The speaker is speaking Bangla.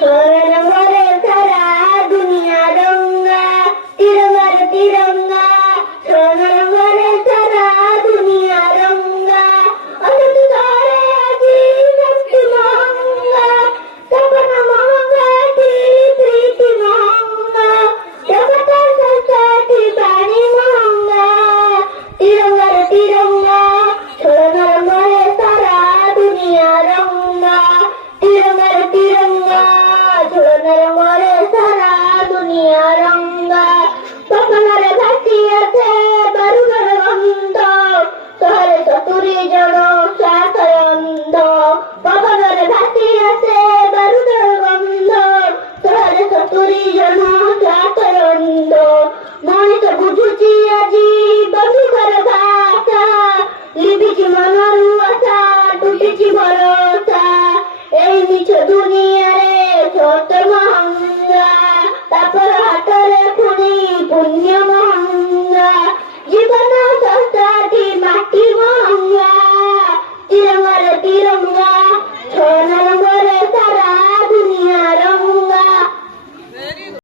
ঘরে সারা দুনিয়া রঙ্গা, তিরঙ্গার তিরঙ্গা, সোনার ঘরে সারা দুনিয়া রঙ্গা। অথচ ঘরে আছি শক্তি মহঙ্গা, তখন মহঙ্গাটি প্রীতি মহঙ্গা, জগতের সংসারটি বাণী মহঙ্গা। তিরঙ্গার তিরঙ্গা, সোনার ঘরে সারা দুনিয়া রঙ্গা, তিরঙ্গার তিরঙ্গা, সোনার ঘরে সারা দুনিয়া রঙ্গা। সকালে ভাসিয়েছে বারুদের গন্ধ, শহরে চতুরি জড়